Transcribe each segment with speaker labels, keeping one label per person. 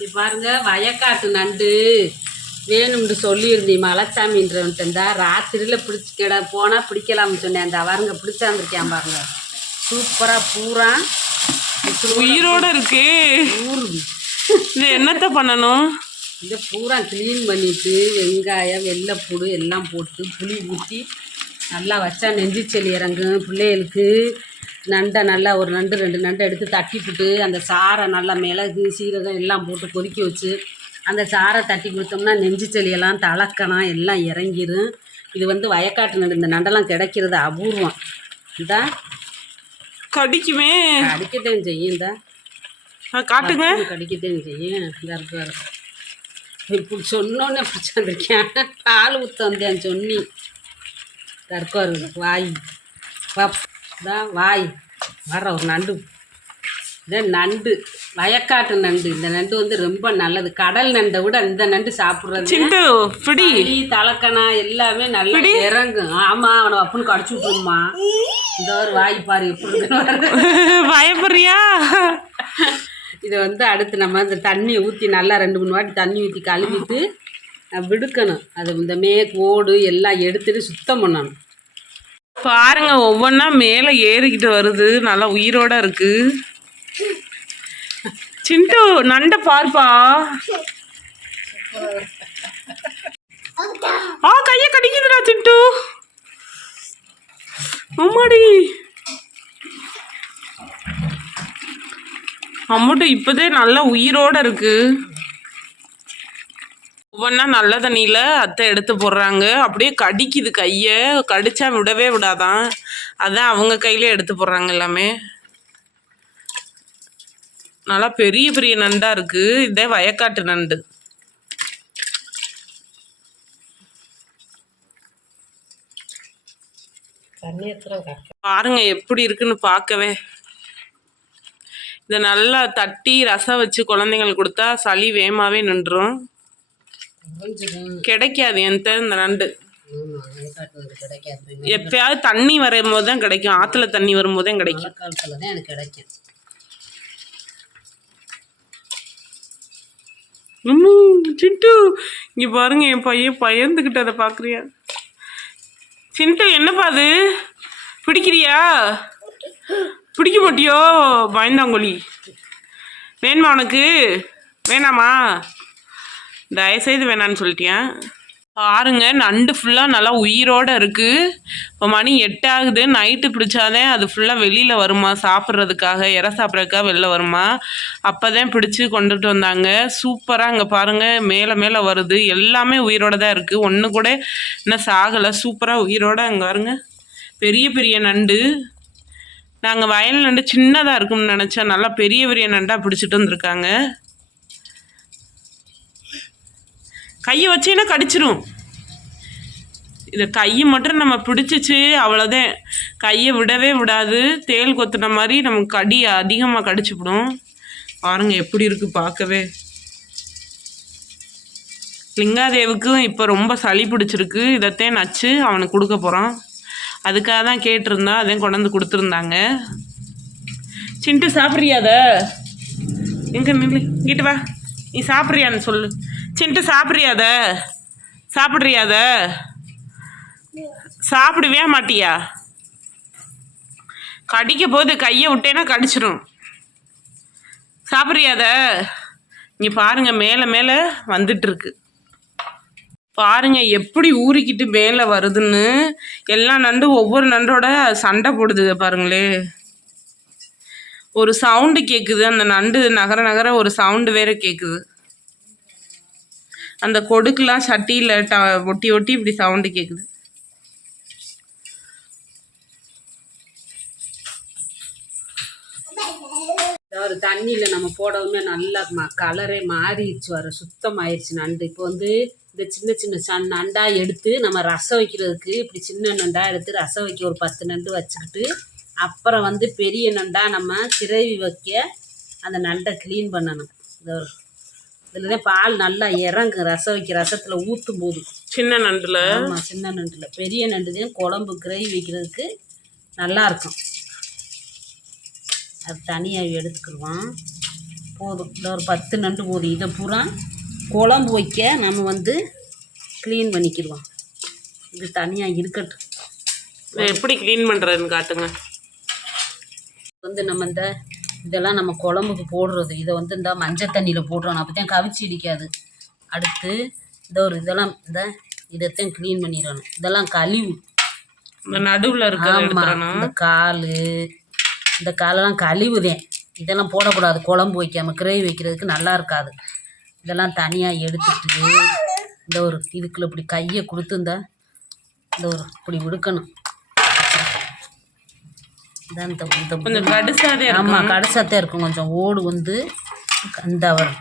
Speaker 1: இது பாருங்க வயக்காட்டு நண்டு. வேணும்னு சொல்லியிருந்தீ மலைச்சாமின்றவன்ட்டு இருந்தா ராத்திரியில் பிடிச்சி கிட போனால் பிடிக்கலாம்னு சொன்னேன். அந்த அவருங்க பிடிச்சாந்துருக்கேன் பாருங்க. சூப்பராக பூரா.
Speaker 2: உயிரோட இருக்கு. இது என்னத்த பண்ணணும்?
Speaker 1: இதை பூரா க்ளீன் பண்ணிட்டு வெங்காயம் வெள்ளைப்பூடு எல்லாம் போட்டு புளி ஊற்றி நல்லா வச்சா நெஞ்சு செளி இறங்கும். பிள்ளைகளுக்கு நண்டை நல்லா ஒரு நண்டு ரெண்டு நண்டு எடுத்து தட்டி போட்டு அந்த சாறை நல்லா மிளகு சீரகம் எல்லாம் போட்டு கொதிக்க வச்சு அந்த சாறை தட்டி கொடுத்தோம்னா நெஞ்சு செளியெல்லாம் தலக்கணம் எல்லாம் இறங்கிரும். இது வந்து வயக்காட்டு நண்டு இந்த நண்டெல்லாம் கிடைக்கிறது அபூர்வம். இந்தா.
Speaker 2: கடிக்குமே.
Speaker 1: அடிக்கட்டும் செய்யும் இந்தா.
Speaker 2: காட்டுங்க.
Speaker 1: கடிக்கட்டும் செய்யும். இந்த இருப்பாரு இப்படி சொன்னோன்னே பிடிச்சிருக்கேன் பால் ஊற்ற வந்தேன் சொன்னி. தற்கொரு வாய். பப் தான் வாய். வர ஒரு நண்டு. இந்த நண்டு. வயக்காட்டு நண்டு. இந்த நண்டு வந்து ரொம்ப நல்லது. கடல் நண்டை விட இந்த நண்டு சாப்பிட்றது தலக்கணா எல்லாமே நல்லா இறங்கும். ஆமா அவனை அப்புன்னு கடிச்சு விட்டுருமா இந்த ஒரு வாய் பாரு எப்படி.
Speaker 2: பயப்படுறியா?
Speaker 1: இதை வந்து அடுத்து நம்ம இந்த தண்ணி ஊற்றி நல்லா ரெண்டு மூணு வாட்டி தண்ணி ஊற்றி கழுவிட்டு விடுக்கணும். அது இந்த மேக் ஓடு எல்லாம் எடுத்துட்டு சுத்தம் பண்ணணும்.
Speaker 2: பாருங்க ஒவ்வொன்றா மேலே ஏறிக்கிட்டு வருது. நல்லா உயிரோட இருக்கு. சிண்டு நண்டை பார்ப்பா. ஆ கைய கடிக்குதுடா சிண்டு. அம்மாடி. அம்முட்டு இப்போதே நல்லா உயிரோட இருக்கு. ஒவ்வொன்றா நல்ல தண்ணியில் அத்தை எடுத்து போடுறாங்க. அப்படியே கடிக்குது கையை. கடிச்சா விடவே விடாதான். அதான் அவங்க கையிலே எடுத்து போடுறாங்க எல்லாமே. நல்லா பெரிய பெரிய நண்டா இருக்கு. இதே வயக்காட்டு நண்டு. பாருங்க எப்படி இருக்குன்னு பார்க்கவே. இதை நல்லா தட்டி ரசம் வச்சு குழந்தைங்களுக்கு கொடுத்தா சளி வேகமாவே நின்றும்
Speaker 1: கொஞ்சம்
Speaker 2: கிடைக்காது என்கிட்ட இந்த நண்டு. எப்பயாவது தண்ணி வரும்போது தான் கிடைக்கும். ஆற்றுல தண்ணி வரும்போது தான் கிடைக்கும்.
Speaker 1: காலத்தில் தான் எனக்கு கிடைக்கும்.
Speaker 2: அம்மு, சிண்டு. இங்க பாருங்க என் பையன் பயந்துக்கிட்டு அதை பார்க்குறியா? சிண்டு என்னப்பா அது? பிடிக்கிறியா? பிடிக்க மாட்டியோ? பயந்தாங்கொழி. வேணுமா உனக்கு? வேணாமா? தயவுசெய்து வேணான்னு சொல்லிட்டியா? பாருங்க நண்டு ஃபுல்லாக நல்லா உயிரோட இருக்குது இப்போ மணி எட்டாகுது. நைட்டு பிடிச்சாதே அது ஃபுல்லாக வெளியில் வருமா? சாப்பிட்றதுக்காக இறை சாப்பிட்றதுக்காக வெளில வருமா? அப்போ தான் பிடிச்சி கொண்டுட்டு வந்தாங்க. சூப்பராக அங்கே பாருங்கள் மேலே மேலே வருது. எல்லாமே உயிரோட தான் இருக்குது ஒன்று கூட இன்னும் சாகலை. சூப்பராக உயிரோடு அங்கே பாருங்க. பெரிய பெரிய நண்டு. நாங்கள் வயல் நண்டு சின்னதாக இருக்கும்னு நினச்சா நல்லா பெரிய பெரிய நண்டாக பிடிச்சிட்டு வந்திருக்காங்க. கையை வச்சீங்கன்னா கடிச்சிரும். இது கையை மட்டும் நம்ம பிடிச்சிச்சு அவ்வளோதான் கையை விடவே விடாது. தேள் கொத்துன மாதிரி நமக்கு கடி அதிகமாக கடிச்சுவிடும் பாருங்கள் எப்படி இருக்குது பார்க்கவே. லிங்காதேவுக்கும் இப்போ ரொம்ப சளி பிடிச்சிருக்கு. இதைத்தே நச்சு அவனுக்கு கொடுக்க போகிறான் அதுக்காக தான் கேட்டிருந்தா அதையும் கொண்டாந்து கொடுத்துருந்தாங்க. சின்ட்டு சாப்பிட்றியாத எங்கே நில்லு இங்கிட்டு வா. நீ சாப்பிட்றியான்னு சொல்லு. சின்ட்டு சாப்பிட்றியாத சாப்பிட்றியாத சாப்பிடுவே மாட்டியா? கடிக்க போது கையை விட்டேன்னா கடிச்சிடும் சாப்பிட்றியாத இங்கே பாருங்க மேலே மேலே வந்துட்டுருக்கு. பாருங்க எப்படி ஊறிக்கிட்டு மேலே வருதுன்னு. எல்லா நண்டும் ஒவ்வொரு நண்டோட சண்டை போடுது பாருங்களே. ஒரு சவுண்டு கேட்குது அந்த நண்டு நகர நகர ஒரு சவுண்டு வேற கேட்குது அந்த கொடுக்குலாம் சட்டியில் ட ஒட்டி ஒட்டி இப்படி சவுண்டு கேட்குது
Speaker 1: ஒரு தண்ணியில் நம்ம போடவுமே நல்லா ம கலரே மாறிடுச்சு வர சுத்தமாயிருச்சு நண்டு. இப்போ வந்து இந்த சின்ன சின்ன சன் நண்டாக எடுத்து நம்ம ரசம் வைக்கிறதுக்கு இப்படி சின்ன நண்டாக எடுத்து ரசம் வைக்க ஒரு பத்து நண்டு வச்சுக்கிட்டு அப்புறம் வந்து பெரிய நண்டாக நம்ம கிரவி வைக்க அந்த நண்டை க்ளீன் பண்ணணும். இந்த இதில் பால் நல்லா இறங்கும் ரசம் வைக்க ரசத்தில் ஊற்றும் போது.
Speaker 2: சின்ன நண்டில்?
Speaker 1: ஆமாம் சின்ன நண்டில். பெரிய நண்டு தான் குழம்பு கிரேவி வைக்கிறதுக்கு நல்லா இருக்கும். அது தனியாக எடுத்துக்கிடுவோம் போதும். இந்த ஒரு பத்து நண்டு போதும். இதை பூரா குழம்பு வைக்க நம்ம வந்து க்ளீன் பண்ணிக்கிடுவோம். இது தனியாக இருக்கட்டும்.
Speaker 2: எப்படி க்ளீன் பண்ணுறதுன்னு காட்டுங்க.
Speaker 1: வந்து நம்ம இந்த இதெல்லாம் நம்ம குழம்புக்கு போடுறது. இதை வந்து இந்த மஞ்சள் தண்ணியில் போடுறோம். அப்போ தான் கவிச்சு இடிக்காது. அடுத்து இந்த ஒரு இதெல்லாம் இந்த இதைத்தான் க்ளீன் பண்ணிடணும். இதெல்லாம் கழிவு.
Speaker 2: இந்த நடுவில்
Speaker 1: ஆமாம் இந்த கால் இந்த காலெல்லாம் கழிவுதேன் இதெல்லாம் போடக்கூடாது. குழம்பு வைக்காம கிரேவி வைக்கிறதுக்கு நல்லா இருக்காது. இதெல்லாம் தனியாக எடுத்துட்டு இந்த ஒரு இதுக்குள்ள இப்படி கையை கொடுத்து இந்த இந்த ஒரு இப்படி விடுக்கணும் இதான் இந்த இந்த
Speaker 2: கொஞ்சம் கடுசாதே இருக்கும்.
Speaker 1: ஆமாம் கடைசாத்தான் இருக்கும். கொஞ்சம் ஓடு வந்து இந்த வரும்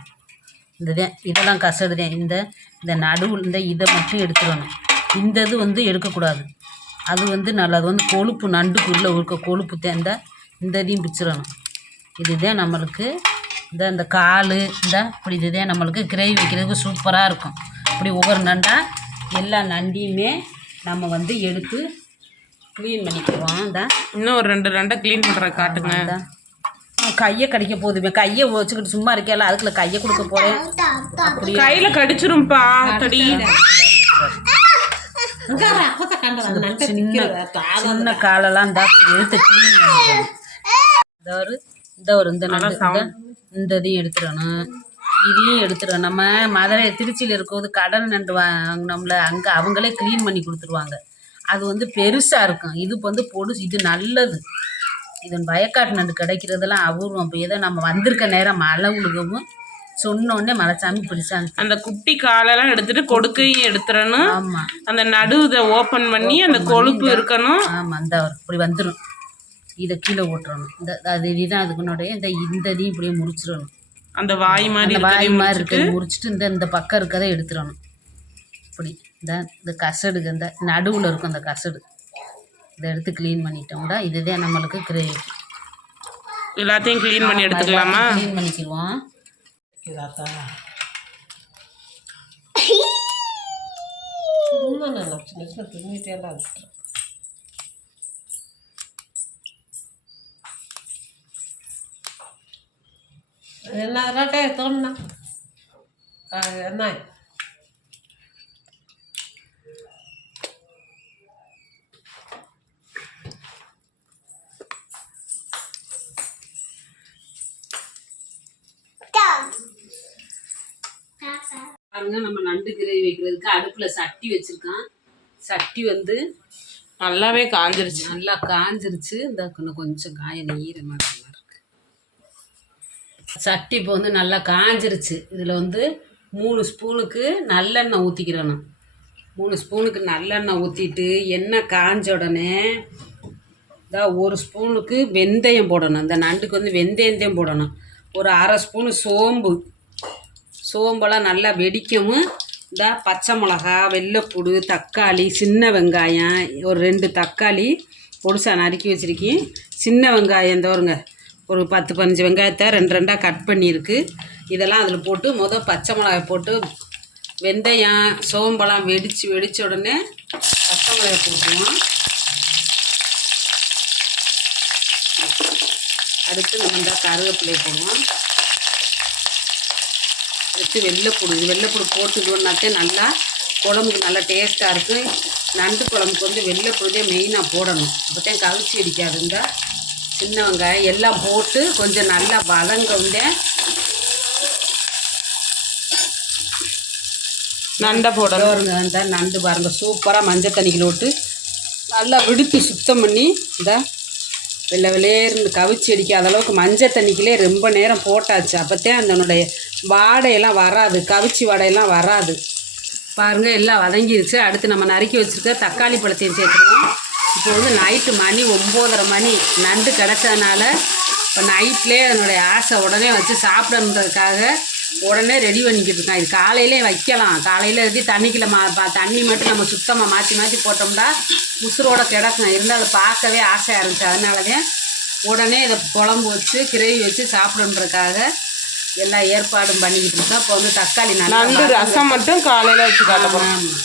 Speaker 1: இந்த தான் இதெல்லாம் கசடுதேன் இந்த இந்த நடுவில் இந்த இதை மட்டும் எடுத்துடணும். இந்த இது வந்து எடுக்கக்கூடாது. அது வந்து நல்லா அது வந்து கொழுப்பு நண்டுக்குள்ளே இருக்க கொழுப்பு தான் இந்த இந்த இதையும் பிச்சிடணும். இதுதான் நம்மளுக்கு இந்த இந்த கால் இந்த இப்படி இதுதான் நம்மளுக்கு கிரேவி வைக்கிறதுக்கு சூப்பராக இருக்கும். இப்படி ஒவ்வொரு நண்டாக எல்லா நண்டையுமே நம்ம வந்து எடுத்து க்ளீன் பண்ணிக்குவோம் இந்த.
Speaker 2: இன்னும் ஒரு ரெண்டு ரெண்டை க்ளீன் பண்ணுற காட்டுங்க.
Speaker 1: கையை கடிக்க போகுதுமே. கையை வச்சுக்கிட்டு சும்மா இருக்கேல அதுக்குள்ள கையை கொடுக்க போறேன்.
Speaker 2: கையில் கடிச்சிரும்பா தடி
Speaker 1: சின்ன காலெல்லாம் இந்த எடுத்து க்ளீன் பண்ணிக்கணும் இந்த ஒரு இந்த ஒரு இந்த இந்த. இதையும் எடுத்துடணும். இதையும் எடுத்துடணும். நம்ம மதுரை திருச்சியில் இருக்கும்போது கடல் நண்டு வாங்கினோம்ல அங்கே அவங்களே க்ளீன் பண்ணி கொடுத்துருவாங்க. அது வந்து பெருசாக இருக்கும். இது வந்து பொடுசு இது நல்லது. இது வயக்காட்டு நண்டு கிடைக்கிறதெல்லாம் அபூர்வம். இப்போ ஏதோ நம்ம வந்திருக்க நேரம் மழை உழுகவும் சொன்ன உடனே மலைச்சாமி பிடிச்சாங்க
Speaker 2: அந்த குட்டி காலெல்லாம் எடுத்துட்டு கொடுக்கையும் எடுத்துறணும்
Speaker 1: ஆமாம்
Speaker 2: அந்த நடு இதை ஓப்பன் பண்ணி அந்த கொழுப்பு இருக்கணும்.
Speaker 1: ஆமாம் இந்த வரும் இப்படி வந்துடும் இதை கீழே போட்டுறணும் இந்த அது இதுதான் அதுக்குன்னுடைய இந்த இந்த இதையும் இப்படியே முறிச்சிடணும்.
Speaker 2: அந்த வாய் மாதிரி
Speaker 1: அந்த வாய் மாதிரி இருக்கிறத முறிச்சிட்டு இந்த இந்த பக்கம் இருக்கதை எடுத்துடணும். இப்படி. இந்த இந்த கசடுக்கு இந்த நடுவில் இருக்கும் அந்த கசடு. இதை எடுத்து க்ளீன் பண்ணிட்டோம்னா இதுதான் நம்மளுக்கு கிரேவி
Speaker 2: எல்லாத்தையும் க்ளீன் பண்ணி எடுத்துக்கலாமா?
Speaker 1: க்ளீன் பண்ணிக்குவோம்.
Speaker 3: இதாத்தா என்ன தோணுண்ணா. என்ன?
Speaker 1: பாருங்க நம்ம நண்டு கிரேவி வைக்கிறதுக்கு அடுப்பில் சட்டி வச்சுருக்கான். சட்டி வந்து
Speaker 2: நல்லாவே காஞ்சிருச்சு.
Speaker 1: நல்லா காஞ்சிருச்சு. இந்த இன்னும் கொஞ்சம் காய ஈரமாக இருக்க. சட்டி இப்போ வந்து நல்லா காஞ்சிருச்சு. இதில் வந்து மூணு ஸ்பூனுக்கு நல்லெண்ணெய் ஊற்றிக்கிறணும் மூணு ஸ்பூனுக்கு நல்லெண்ணெய் ஊற்றிட்டு எண்ணெய் காஞ்ச உடனே இதா ஒரு ஸ்பூனுக்கு வெந்தயம் போடணும். இந்த நண்டுக்கு வந்து வெந்தயத்தையும் போடணும். ஒரு அரை ஸ்பூனு சோம்பு. சோம்பெல்லாம் நல்லா வெடிக்கவும் இந்த பச்சை மிளகா வெள்ளைப்பூடு தக்காளி சின்ன வெங்காயம் ஒரு ரெண்டு தக்காளி பொடிசாக நறுக்கி வச்சுருக்கேன். சின்ன வெங்காயம் தோறுங்க ஒரு பத்து பதினஞ்சு வெங்காயத்தை ரெண்டு ரெண்டாக கட் பண்ணியிருக்கு. இதெல்லாம் அதில் போட்டு மொதல் பச்சை மிளகாய் போட்டு வெந்தயம் சோம்பெல்லாம் வெடித்து வெடித்த உடனே பச்சை மிளகாய் போட்டுருவோம் அடுத்து நம்ம இந்த கருவேப்பிலையை போடுவோம் அடுத்து வெள்ளைப்பூடு இது வெள்ளைப்பூடு போட்டுக்கணுன்னாத்தே நல்லா குழம்புக்கு நல்லா டேஸ்ட்டாக இருக்கும். நண்டு குழம்புக்கு வந்து வெள்ளைப்பூடே மெயினாக போடணும். அப்போத்தான் கவிச்சி அடிக்காது இந்த சின்ன வெங்காயம் எல்லாம் போட்டு கொஞ்சம் நல்லா வதங்க உண்டே
Speaker 2: நண்டை போடணும்.
Speaker 1: இந்த நண்டு பாருங்க சூப்பராக மஞ்சள் தண்ணிக்குள்ள விட்டு நல்லா விடுத்து சுத்தம் பண்ணி இந்த வெள்ளை வெளியேருந்து கவிச்சி அடிக்காத அளவுக்கு மஞ்சள் தண்ணிக்குள்ளே ரொம்ப நேரம் போட்டாச்சு. அப்போத்தான் அதனுடைய வாடையெல்லாம் வராது கவிச்சி வாடையெல்லாம் வராது. பாருங்கள் எல்லாம் வதங்கிருச்சு. அடுத்து நம்ம நறுக்கி வச்சுருக்க தக்காளி பழத்தையும் சேர்த்துருவோம். இப்போ வந்து நைட்டு மணி ஒம்போதரை மணி. நண்டு கிடச்சதுனால இப்போ நைட்லேயே அதனுடைய ஆசை உடனே வச்சு சாப்பிடணுன்றதுக்காக உடனே ரெடி பண்ணிக்கிட்டு இருக்கேன் இது காலையிலே வைக்கலாம். காலையில் எழுதி தண்ணிக்குள்ள மா தண்ணி மட்டும் நம்ம சுத்தமாக மாற்றி மாற்றி போட்டோம்னா உசுரோட கிடக்கும். இருந்தால் அதை பார்க்கவே ஆசையாக இருந்துச்சு. அதனால தான் உடனே இதை குழம்பு வச்சு கிரேவி வச்சு சாப்பிடன்றதுக்காக எல்லா ஏற்பாடும் பண்ணிக்கிட்டு இருக்கோம். இப்போ வந்து தக்காளி
Speaker 2: நண்டு ரசம் மட்டும் காலையில் வச்சு காட்ட போகிறோம்
Speaker 1: ஆமாம்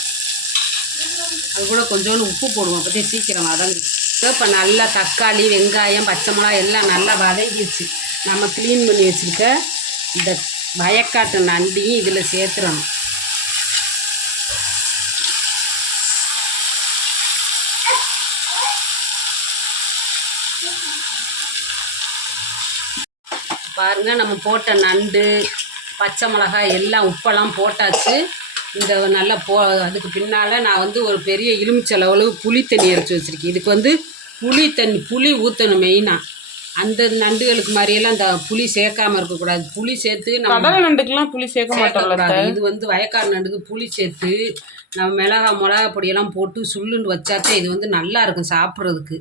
Speaker 1: அது கூட கொஞ்சோண்டு உப்பு போடுவோம். அப்போதே சீக்கிரம் வதங்கு இப்போ நல்லா தக்காளி வெங்காயம் பச்சை மிளகாய் எல்லாம் நல்லா வதங்கிடுச்சு நம்ம க்ளீன் பண்ணி வச்சுருக்க இந்த வயக்காட்டு நண்டையும் இதில் சேர்த்துறணும் பாருங்க நம்ம போட்ட நண்டு பச்சை மிளகாய் எல்லாம் உப்பெல்லாம் போட்டாச்சு. இந்த நல்லா போ அதுக்கு பின்னால் நான் வந்து ஒரு பெரிய எலுமிச்சளவு புளி தண்ணி அரைச்சி வச்சுருக்கேன். இதுக்கு வந்து புளி தண்ணி புளி ஊற்றணும் மெயினாக அந்த நண்டுகளுக்கு மாதிரியெல்லாம் இந்த புளி சேர்க்காம இருக்கக்கூடாது. புளி சேர்த்து நம்ம
Speaker 2: நண்டுக்கெல்லாம் புளி சேர்க்க
Speaker 1: சேர்க்கக்கூடாது. இது வந்து வயக்காடு நண்டுக்கு புளி சேர்த்து நம்ம மிளகா மிளகா பொடியெல்லாம் போட்டு சுள்ளுன்னு வச்சாத்தே இது வந்து நல்லா இருக்கும் சாப்பிட்றதுக்கு.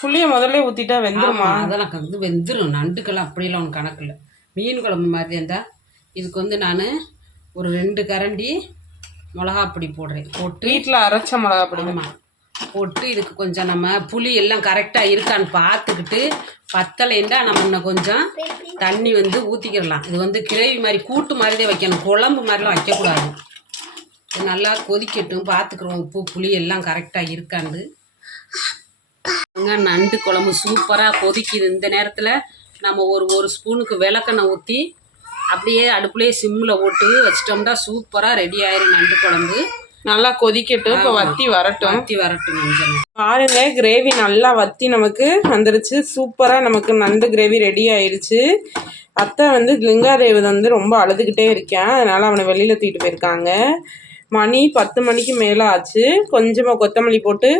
Speaker 2: புளியை முதல்ல ஊத்திட்டா வெந்துருமா?
Speaker 1: அதெல்லாம் வந்து வெந்துடும் நண்டுக்கெல்லாம் அப்படியெல்லாம் ஒன்று கணக்கு இல்லை. மீன் குழம்பு மாதிரி இருந்தால் இதுக்கு வந்து நான் ஒரு ரெண்டு கரண்டி மிளகா பொடி போடுறேன். போட்டு
Speaker 2: வீட்டில் அரைச்ச மிளகா பொடி
Speaker 1: ஆமாம் போட்டு இதுக்கு கொஞ்சம் நம்ம புளி எல்லாம் கரெக்டாக இருக்கான்னு பார்த்துக்கிட்டு பத்தலைன்னா நம்ம இன்னும் கொஞ்சம் தண்ணி வந்து ஊற்றிக்கிடலாம் இது வந்து கிரேவி மாதிரி கூட்டு மாதிரி தான் வைக்கணும். குழம்பு மாதிரிலாம் வைக்கக்கூடாது. நல்லா கொதிக்கட்டும். பார்த்துக்குறோம் உப்பு புளி எல்லாம் கரெக்டாக இருக்கான்னு. நண்டு குழம்பு சூப்பராக கொதிக்குது. இந்த நேரத்தில் நம்ம ஒரு ஒரு ஸ்பூனுக்கு விளக்கெண்ணெய் ஊற்றி அப்படியே அடுப்புலேயே சிம்மில் போட்டு வச்சிட்டோம்னா சூப்பராக ரெடி ஆயிரும் நண்டு குழம்பு.
Speaker 2: நல்லா கொதிக்கட்டும். இப்போ வத்தி வரட்டும்.
Speaker 1: ஊற்றி வரட்டும் கொஞ்சம்
Speaker 2: பாருங்க கிரேவி நல்லா வத்தி நமக்கு வந்துருச்சு. சூப்பராக நமக்கு நண்டு கிரேவி ரெடி ஆயிருச்சு. அத்தை வந்து லிங்காதேவி வந்து ரொம்ப அழுதுகிட்டே இருக்கான் அதனால அவனை வெளியில் தூக்கிட்டு போயிருக்காங்க. மணி பத்து மணிக்கு மேலே ஆச்சு. கொஞ்சமாக கொத்தமல்லி போட்டு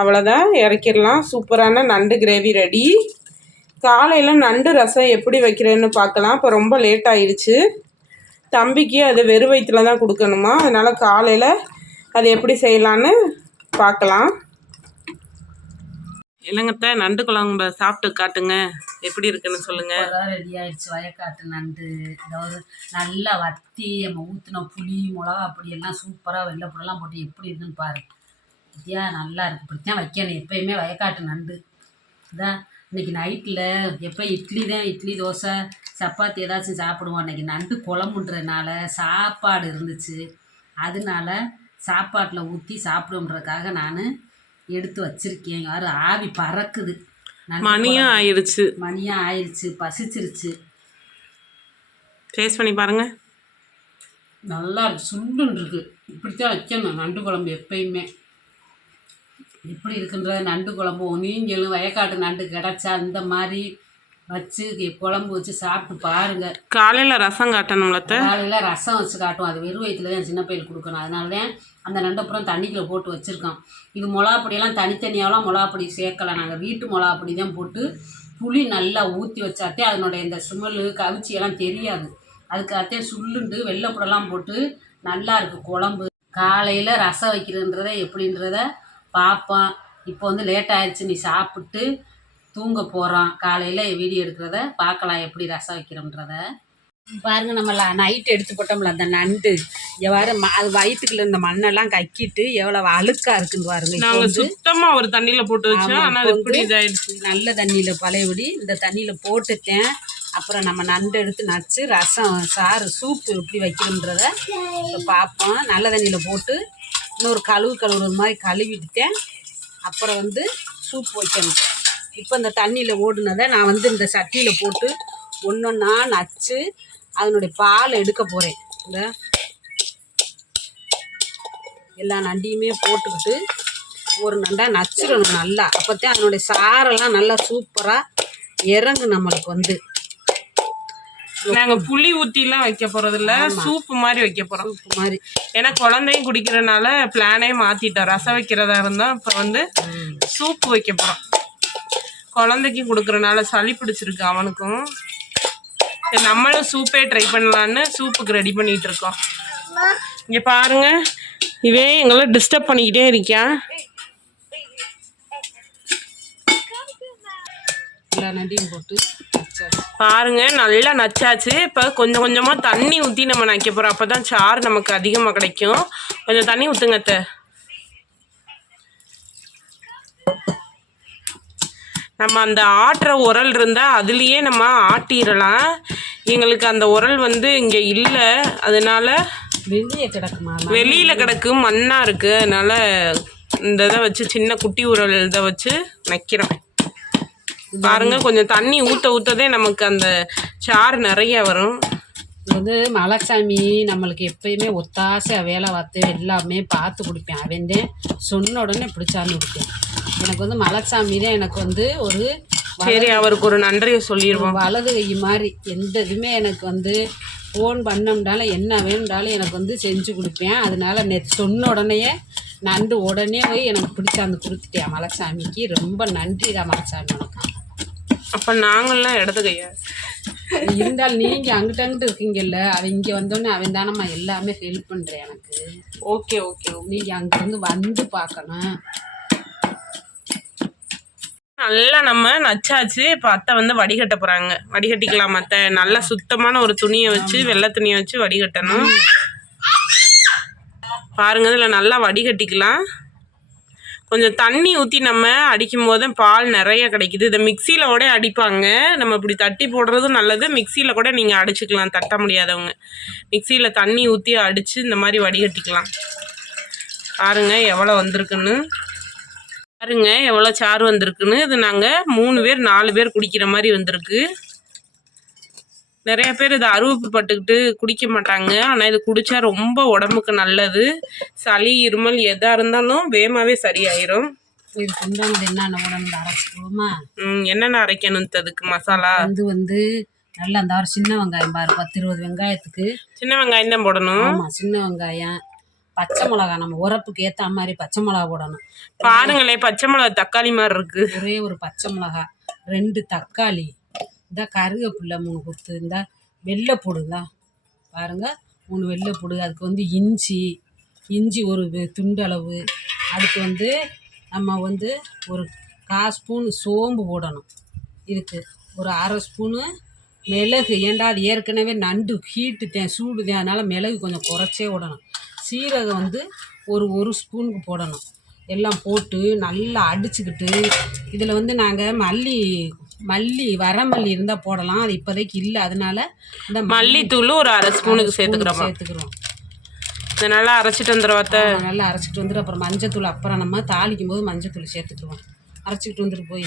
Speaker 2: அவ்வளோதான் இறக்கிடலாம். சூப்பரான நண்டு கிரேவி ரெடி காலையில் நண்டு ரசம் எப்படி வைக்கிறேன்னு பார்க்கலாம். இப்போ ரொம்ப லேட் ஆயிடுச்சு. தம்பிக்கு அது வெறும் வயிற்றுல தான் கொடுக்கணுமா? அதனால் காலையில் அது எப்படி செய்யலான்னு பார்க்கலாம். இல்லைங்கத்த நண்டு குழம்பு சாப்பிட்டு காட்டுங்க. எப்படி இருக்குன்னு சொல்லுங்க.
Speaker 1: ரெடி ஆயிடுச்சு. வயக்காட்டு நண்டு அதாவது நல்லா வத்தி நம்ம ஊற்றின புளி மிளகா அப்படியெல்லாம் எல்லாம் சூப்பராக வெள்ளைப்பூடெல்லாம் போட்டு எப்படி இருக்குன்னு பாருங்க பத்தியா நல்லா இருக்கு. இப்படித்தான் வைக்கணும். எப்பயுமே வயக்காட்டு நண்டு. இதான் இன்னைக்கு நைட்டில் எப்போ இட்லி தான்? இட்லி தோசை சப்பாத்தி ஏதாச்சும் சாப்பிடுவோம். அன்னைக்கு நண்டு குழம்புன்றதுனால சாப்பாடு இருந்துச்சு. அதனால சாப்பாட்டில் ஊற்றி சாப்பிடுன்றதுக்காக நான் எடுத்து வச்சிருக்கேன். யாரு? ஆவி பறக்குது.
Speaker 2: மணியும் ஆயிடுச்சு
Speaker 1: மணியாக ஆயிடுச்சு பசிச்சிருச்சு.
Speaker 2: டேஸ்ட் பண்ணி பாருங்க.
Speaker 1: நல்லா இருக்கு சுண்டுன்னு இருக்கு இப்படித்தான் வைக்கணும். நண்டு குழம்பு எப்பயுமே. எப்படி இருக்குன்ற நண்டு குழம்பு நீங்களும் வயக்காட்டு நண்டு கிடச்சா இந்த மாதிரி வச்சு குழம்பு வச்சு சாப்பிட்டு பாருங்க.
Speaker 2: காலையில் ரசம் காட்டணும்லத்த
Speaker 1: காலையில் ரசம் வச்சு காட்டும். அது வெறும் வயிற்றுல தான் சின்ன பையல் கொடுக்கணும். அதனால தான் அந்த நண்டு அப்புறம் தண்ணிக்குள்ளே போட்டு வச்சுருக்கோம் இது மிளகா பொடியெல்லாம் தனித்தனியாகலாம் மிளகா பொடி சேர்க்கல. நாங்கள் வீட்டு மிளகா பொடி தான் போட்டு புளி நல்லா ஊற்றி வச்சாத்தே அதனுடைய இந்த ஸ்மெல்லு கவிச்சி எல்லாம் தெரியாது. அதுக்காகத்தே சுள்ளுண்டு வெள்ளைப்பூடெல்லாம் போட்டு நல்லா இருக்கு குழம்பு. காலையில் ரசம் வைக்கிறதுன்றத எப்படின்றத பார்ப்போம் இப்போ வந்து லேட் ஆயிடுச்சு நீ சாப்பிட்டு தூங்க போகிறோம் காலையில் வீடியோ எடுக்கிறத பார்க்கலாம் எப்படி ரசம் வைக்கிறோன்றத பாருங்க நம்ம நைட் எடுத்து போட்டோம்ல அந்த நண்டு. எவ்வாறு அது வயிற்றுக்குள்ள இந்த மண்ணெல்லாம் கக்கிட்டு எவ்வளவு அழுக்கா இருக்குன்னு பாருங்க. வந்து
Speaker 2: சுத்தமாக ஒரு தண்ணியில் போட்டு வச்சோம்.
Speaker 1: நல்ல தண்ணியில் பழையபடி இந்த தண்ணியில் போட்டுட்டேன். அப்புறம் நம்ம நண்டு எடுத்து நச்சு ரசம் சாறு சூப்பு எப்படி வைக்கணுன்றத பார்ப்போம். நல்ல தண்ணியில் போட்டு இன்னொரு கழுவு கழுவுறது மாதிரி கழுவிட்டுட்டேன். அப்புறம் வந்து சூப் வைக்கணும். இப்போ இந்த தண்ணியில் ஓடுனதை நான் வந்து இந்த சட்டியில் போட்டு ஒன்று ஒன்றா நச்சு அதனுடைய பால் எடுக்க போகிறேன் இந்த எல்லா நண்டியுமே போட்டுக்கிட்டு ஒரு நண்டா நச்சிடணும் நல்லா. அப்போத்தான் அதனுடைய சாரெல்லாம் நல்லா சூப்பராக இறங்கு நம்மளுக்கு வந்து.
Speaker 2: நாங்கள் புளி ஊற்றிலாம் வைக்க போகிறதில்ல சூப்பு மாதிரி வைக்க போகிறோம்
Speaker 1: சூப்பு மாதிரி.
Speaker 2: ஏன்னா குழந்தையும் குடிக்கிறனால பிளானே மாற்றிட்டோம் ரசம் வைக்கிறதா இருந்தால் இப்போ வந்து சூப்பு வைக்க போகிறோம் குழந்தைக்கும் கொடுக்குறனால சளி பிடிச்சிருக்கு அவனுக்கும். நம்மளும் சூப்பே ட்ரை பண்ணலான்னு சூப்புக்கு ரெடி பண்ணிட்டு இருக்கோம். இங்கே பாருங்க. இவன் எங்களை டிஸ்டர்ப் பண்ணிக்கிட்டே இருக்கான்
Speaker 1: எல்லா நண்டையும் போட்டு.
Speaker 2: பாருங்க நல்லா நச்சாச்சு. இப்போ கொஞ்சம் கொஞ்சமாக தண்ணி ஊற்றி நம்ம நக்க போகிறோம் அப்போ தான் சாறு நமக்கு அதிகமாக கிடைக்கும். கொஞ்சம் தண்ணி ஊற்றுங்க அத்தை. நம்ம அந்த ஆட்டுற உரல் இருந்தால் அதுலேயே நம்ம ஆட்டிடலாம். எங்களுக்கு அந்த உரல் வந்து இங்கே இல்லை. அதனால
Speaker 1: வெளியே கிடக்குமா?
Speaker 2: வெளியில் கிடக்கு. மண்ணாக இருக்குது அதனால இந்த இதை வச்சு சின்ன குட்டி உரல் இதை வச்சு நக்கிறோம். பாருங்க கொஞ்சம் தண்ணி ஊத்த ஊத்ததே நமக்கு அந்த சாறு நிறைய வரும்.
Speaker 1: வந்து மலைச்சாமி நம்மளுக்கு எப்பயுமே ஒத்தாசை வேலை பார்த்து எல்லாமே பார்த்து கொடுப்பேன். அவன் தான் சொன்ன உடனே பிடிச்சாந்து கொடுப்பேன் எனக்கு வந்து மலைச்சாமி தான் எனக்கு வந்து ஒரு
Speaker 2: சரி அவருக்கு ஒரு நன்றியை சொல்லிடுவோம்.
Speaker 1: வலது கை மாதிரி எந்த இதுவுமே எனக்கு வந்து ஃபோன் பண்ணோம்னாலும் என்ன வேணும்னாலும் எனக்கு வந்து செஞ்சு கொடுப்பேன். அதனால நேற்று சொன்ன உடனேயே நண்டு உடனே போய் எனக்கு பிடிச்சாந்து கொடுத்துட்டேன் மலைச்சாமிக்கு. ரொம்ப நன்றிடா மலைச்சாமி உனக்கு.
Speaker 2: அப்ப நாங்கள்லாம் இடது கையா
Speaker 1: இருந்தாலும் நீங்கள் அங்கிட்ட அங்கிட்டு இருக்கீங்கல்ல அவன் இங்கே வந்தோடனே அவன் தானம்மா எல்லாமே ஹெல்ப் பண்ணுறேன் எனக்கு.
Speaker 2: ஓகே ஓகே
Speaker 1: நீங்கள் அங்கேருந்து வந்து பார்க்கணும்.
Speaker 2: நல்லா நம்ம நச்சாச்சு. இப்போ அத்தை வந்து வடிகட்ட போறாங்க. வடிகட்டிக்கலாம் அத்தை. நல்லா சுத்தமான ஒரு துணியை வச்சு வெள்ளை துணியை வச்சு வடிகட்டணும். பாருங்க இதில் நல்லா வடிகட்டிக்கலாம். கொஞ்சம் தண்ணி ஊற்றி நம்ம அடிக்கும் போது பால் நிறைய கிடைக்குது. இதை மிக்சியில் கூட அடிப்பாங்க. நம்ம இப்படி தட்டி போடுறதும் நல்லது. மிக்சியில் கூட நீங்கள் அடிச்சுக்கலாம். தட்ட முடியாதவங்க. மிக்சியில் தண்ணி ஊற்றி அடித்து இந்த மாதிரி வடிகட்டிக்கலாம். பாருங்கள் எவ்வளோ வந்திருக்குன்னு. பாருங்க எவ்வளோ சாறு வந்திருக்குன்னு. இது நாங்கள் மூணு பேர் நாலு பேர் குடிக்கிற மாதிரி வந்திருக்கு. நிறைய பேர் இதை அருவப்பு பட்டுக்கிட்டு குடிக்க மாட்டாங்க. ஆனால் இது குடித்தா ரொம்ப உடம்புக்கு நல்லது. சளி இருமல் எதாக இருந்தாலும் வேகமாகவே சரியாயிரும்.
Speaker 1: இதுக்கு உண்டானது என்னென்ன உடம்பு அரைச்சிக்குவோமா?
Speaker 2: ம், என்னென்ன அரைக்கணும் அதுக்கு மசாலா?
Speaker 1: வந்து வந்து நல்லா அந்த ஒரு சின்ன வெங்காயம் பாரு பத்து இருபது வெங்காயத்துக்கு.
Speaker 2: சின்ன வெங்காயம் தான் போடணும்.
Speaker 1: ஆமாம் சின்ன வெங்காயம் பச்சை மிளகா நம்ம உரப்புக்கு ஏற்ற மாதிரி பச்சை மிளகா போடணும்.
Speaker 2: பாருங்களே பச்சை மிளகா தக்காளி மாதிரி இருக்கு.
Speaker 1: ஒரே ஒரு பச்சை மிளகா ரெண்டு தக்காளி இந்த கருவேப்பில்லை மூணு கொத்து இந்த வெள்ளைப்பூடு தான் பாருங்க மூணு வெள்ளைப்பூடு அதுக்கு வந்து இஞ்சி இஞ்சி ஒரு துண்டளவு. அதுக்கு வந்து நம்ம வந்து ஒரு கால் ஸ்பூன் சோம்பு போடணும். இதுக்கு ஒரு அரை ஸ்பூனு மிளகு. ஏன்டா அது ஏற்கனவே நண்டு ஹீட்டு தேன் சூடு அதனால் மிளகு கொஞ்சம் குறைச்சே விடணும் சீரகம் வந்து ஒரு ஒரு ஸ்பூனுக்கு போடணும். எல்லாம் போட்டு நல்லா அடிச்சுக்கிட்டு இதில் வந்து நாங்கள் மல்லி மல்லி வரமல்லி இருந்தால் போடலாம். அது இப்போதைக்கு இல்லை. அதனால இந்த
Speaker 2: மல்லித்தூள் ஒரு அரை ஸ்பூனுக்கு சேர்த்துக்கிறோமா?
Speaker 1: சேர்த்துக்கிறோம்.
Speaker 2: இதை நல்லா அரைச்சிட்டு வந்துடுவாத்த
Speaker 1: நல்லா அரைச்சிட்டு வந்துட்டு அப்புறம் மஞ்சத்தூள் அப்புறம் நம்ம தாளிக்கும் போது மஞ்சத்தூள் சேர்த்துக்குருவோம். அரைச்சிக்கிட்டு வந்துட்டு போய்.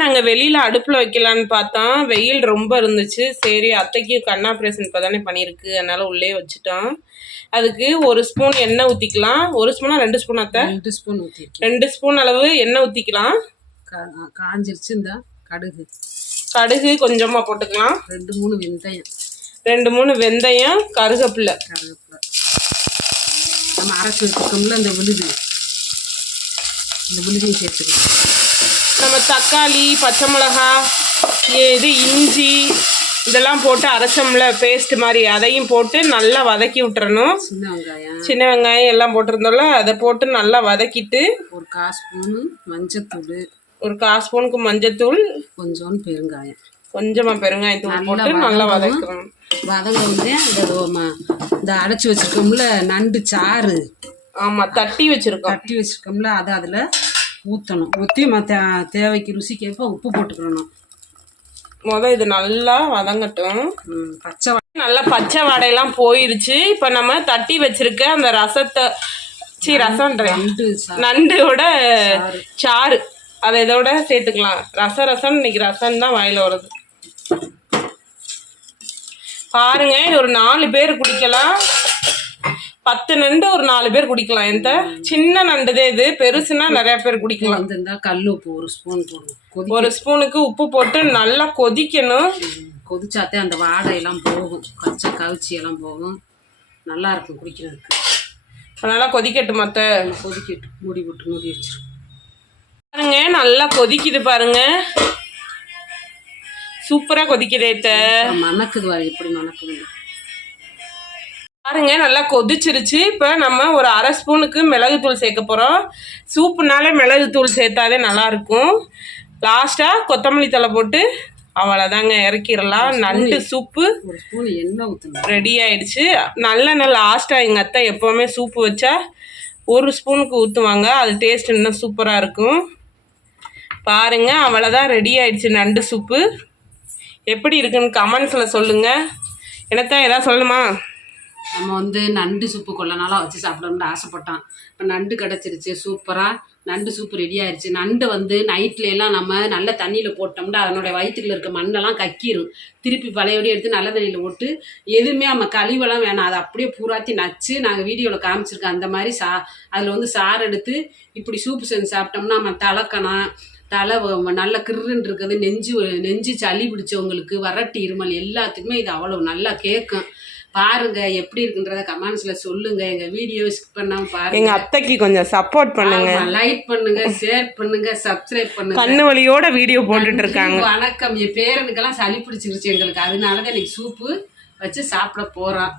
Speaker 2: நாங்கள் வெளியில் அடுப்பில் வைக்கலான்னு பார்த்தோம். வெயில் ரொம்ப இருந்துச்சு. சரி அத்தைக்கு கண் ஆப்ரேஷன் இப்போ தானே பண்ணியிருக்கு. அதனால உள்ளே வச்சுட்டோம். அதுக்கு ஒரு ஸ்பூன் எண்ணெய் ஊற்றிக்கலாம் ஒரு ஸ்பூனா ரெண்டு ஸ்பூன் அத்தை?
Speaker 1: ரெண்டு ஸ்பூன் ஊற்றிருக்கேன்
Speaker 2: ரெண்டு ஸ்பூன் அளவு எண்ணெய் ஊற்றிக்கலாம்
Speaker 1: காஞ்சிருச்சு இந்த கடுகு.
Speaker 2: கடுகு கொஞ்சமாக போட்டுக்கலாம்.
Speaker 1: ரெண்டு மூணு வெந்தயம்.
Speaker 2: ரெண்டு மூணு வெந்தயம் கருகப்பில்லை.
Speaker 1: கருவேப்பிலை நம்ம அரைச்சி வச்சுருக்கோம்ல இந்த விழுது இந்த விழுதையும் சேர்த்துக்கலாம்.
Speaker 2: நம்ம தக்காளி பச்சை மிளகா இது இஞ்சி இதெல்லாம் போட்டு அரைச்சோம்ல பேஸ்ட் மாதிரி. அதையும் போட்டு நல்லா வதக்கி விட்டுறணும்.
Speaker 1: சின்ன வெங்காயம்.
Speaker 2: சின்ன வெங்காயம் எல்லாம் போட்டிருந்தோம்ல அதை போட்டு நல்லா வதக்கிட்டு
Speaker 1: ஒரு கால் ஸ்பூனு மஞ்சத்தூள்.
Speaker 2: ஒரு கால் ஸ்பூனுக்கு மஞ்சத்தூள்
Speaker 1: கொஞ்சோண்டு பெருங்காயம்.
Speaker 2: கொஞ்சமாக பெருங்காயத்தூள் போட்டு நல்லா வதக்கணும்.
Speaker 1: வதங்க வந்து இந்த அடைச்சி வச்சுருக்கோம்ல நண்டு சாறு.
Speaker 2: ஆமாம் தட்டி வச்சுருக்கோம்.
Speaker 1: தட்டி வச்சுருக்கோம்ல அதை அதில் ஊற்றணும் ஊற்றி மற்ற தேவைக்கு ருசிக்கேற்ப உப்பு போட்டுக்கிறணும்
Speaker 2: முத இது நல்லா வதங்கட்டும்.
Speaker 1: பச்சை
Speaker 2: நல்லா பச்சை வாடையெல்லாம் போயிருச்சு. இப்போ நம்ம தட்டி வச்சிருக்க அந்த ரசத்தை சி ரசம்ன்றேன்.
Speaker 1: நண்டு
Speaker 2: நண்டோட சாறு. அதை இதோட சேர்த்துக்கலாம். ரசம் ரசம் இன்னைக்கு ரசம் தான் வாயில வருது பாருங்க இது ஒரு நாலு பேர் குடிக்கலாம். பத்து நண்டு ஒரு நாலு பேர் குடிக்கலாம். எந்த? சின்ன நண்டுதே இது. பெருசுனா நிறைய பேர் குடிக்கலாம்.
Speaker 1: கல் உப்பு ஒரு ஸ்பூன் போடணும்.
Speaker 2: ஒரு ஸ்பூனுக்கு உப்பு போட்டு நல்லா கொதிக்கணும்.
Speaker 1: கொதிச்சாத்தே அந்த வாடையெல்லாம் போகும். பச்சை கவிச்சி எல்லாம் போகும். நல்லா இருக்கும் குடிக்கிறதுக்கு.
Speaker 2: நல்லா கொதிக்கட்டும் மத்த
Speaker 1: நம்ம கொதிக்கட்டு மூடி போட்டு மூடி வச்சிரும்
Speaker 2: பாருங்க நல்லா கொதிக்குது பாருங்க. சூப்பரா கொதிக்குதே
Speaker 1: மணக்குது வர எப்படி மணக்குது.
Speaker 2: பாருங்க நல்லா கொதிச்சிருச்சு. இப்போ நம்ம ஒரு அரை ஸ்பூனுக்கு மிளகுத்தூள் சேர்க்க போகிறோம் சூப்புனாலே மிளகுத்தூள் சேர்த்தாதே நல்லா இருக்கும். லாஸ்ட்டாக கொத்தமல்லி தழை போட்டு அவ்வளோதாங்க இறக்கிடலாம். நண்டு சூப்பு
Speaker 1: ஒரு ஸ்பூன் எண்ணெய் ஊற்றணும்
Speaker 2: ரெடி ஆயிடுச்சு. நல்லெண்ணெய் லாஸ்ட்டாக எங்கள் அத்தை எப்போவுமே சூப்பு வச்சா ஒரு ஸ்பூனுக்கு ஊற்றுவாங்க அது டேஸ்ட் இன்னும் சூப்பராக இருக்கும். பாருங்க அவ்வளோதான் ரெடி ஆயிடுச்சு நண்டு சூப்பு எப்படி இருக்குன்னு கமெண்ட்ஸில் சொல்லுங்கள் என்னத்தான் எதாவது சொல்லணுமா?
Speaker 1: நம்ம வந்து நண்டு சூப்பு கொள்ள நாளாக வச்சு சாப்பிடணும்னு ஆசைப்பட்டான். இப்போ நண்டு கிடச்சிருச்சு சூப்பராக நண்டு சூப்பு ரெடி ஆயிடுச்சு நண்டு வந்து நைட்ல நம்ம நல்ல தண்ணியில் போட்டோம்னா அதனுடைய வயிற்றுக்குள்ள இருக்க மண்ணெல்லாம் கக்கிரும். திருப்பி பழையபடி எடுத்து நல்ல தண்ணியில் போட்டு எதுவுமே நம்ம கழிவெல்லாம் வேணாம். அதை அப்படியே பூராத்தி நச்சு நாங்கள் வீடியோவில் காமிச்சிருக்கோம் அந்த மாதிரி சா அதில் வந்து சாறு எடுத்து இப்படி சூப்பு செஞ்சு சாப்பிட்டோம்னா நம்ம தலக்கணும் தலை நல்ல கிருன்னு இருக்குது நெஞ்சு நெஞ்சு சளி பிடிச்சவங்களுக்கு வறட்டு இருமல் எல்லாத்துக்குமே இது அவ்வளோ நல்லா கேட்கும் பாருங்க எப்படி இருக்குன்றத கமெண்ட்ஸ்ல சொல்லுங்க. எங்க வீடியோ ஸ்கிப் பண்ணாம பாருங்க.
Speaker 2: எங்க அத்தைக்கு கொஞ்சம் சப்போர்ட் பண்ணுங்க.
Speaker 1: லைக் பண்ணுங்க ஷேர் பண்ணுங்க சப்ஸ்கிரைப் பண்ணுங்க.
Speaker 2: கண்ணு வலியோட வீடியோ போட்டுட்டு இருக்காங்க
Speaker 1: வணக்கம். என் பேரனுக்கெல்லாம் சளி பிடிச்சிருச்சு எங்களுக்கு. அதனாலதான் இன்னைக்கு சூப்பு வச்சு சாப்பிட போறோம்.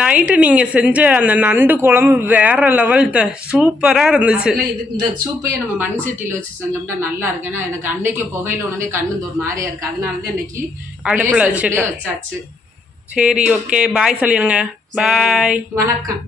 Speaker 2: நைட்டு நீங்க செஞ்ச அந்த நண்டு குழம்பு வேற லெவல் சூப்பரா இருந்துச்சு.
Speaker 1: இது இந்த சூப்பையே நம்ம மண் சட்டியில வச்சு செஞ்சோம்னா நல்லா இருக்கு. ஏன்னா எனக்கு அன்னைக்கு புகையில உடனே கண்ணு ஒரு மாதிரியா இருக்கு. அதனாலதான் இன்னைக்கு
Speaker 2: அடுப்புல.
Speaker 1: அடுப்புலயே வச்சாச்சு.
Speaker 2: சரி ஓகே பாய் சொல்லிடுங்க பாய்
Speaker 1: வணக்கம்.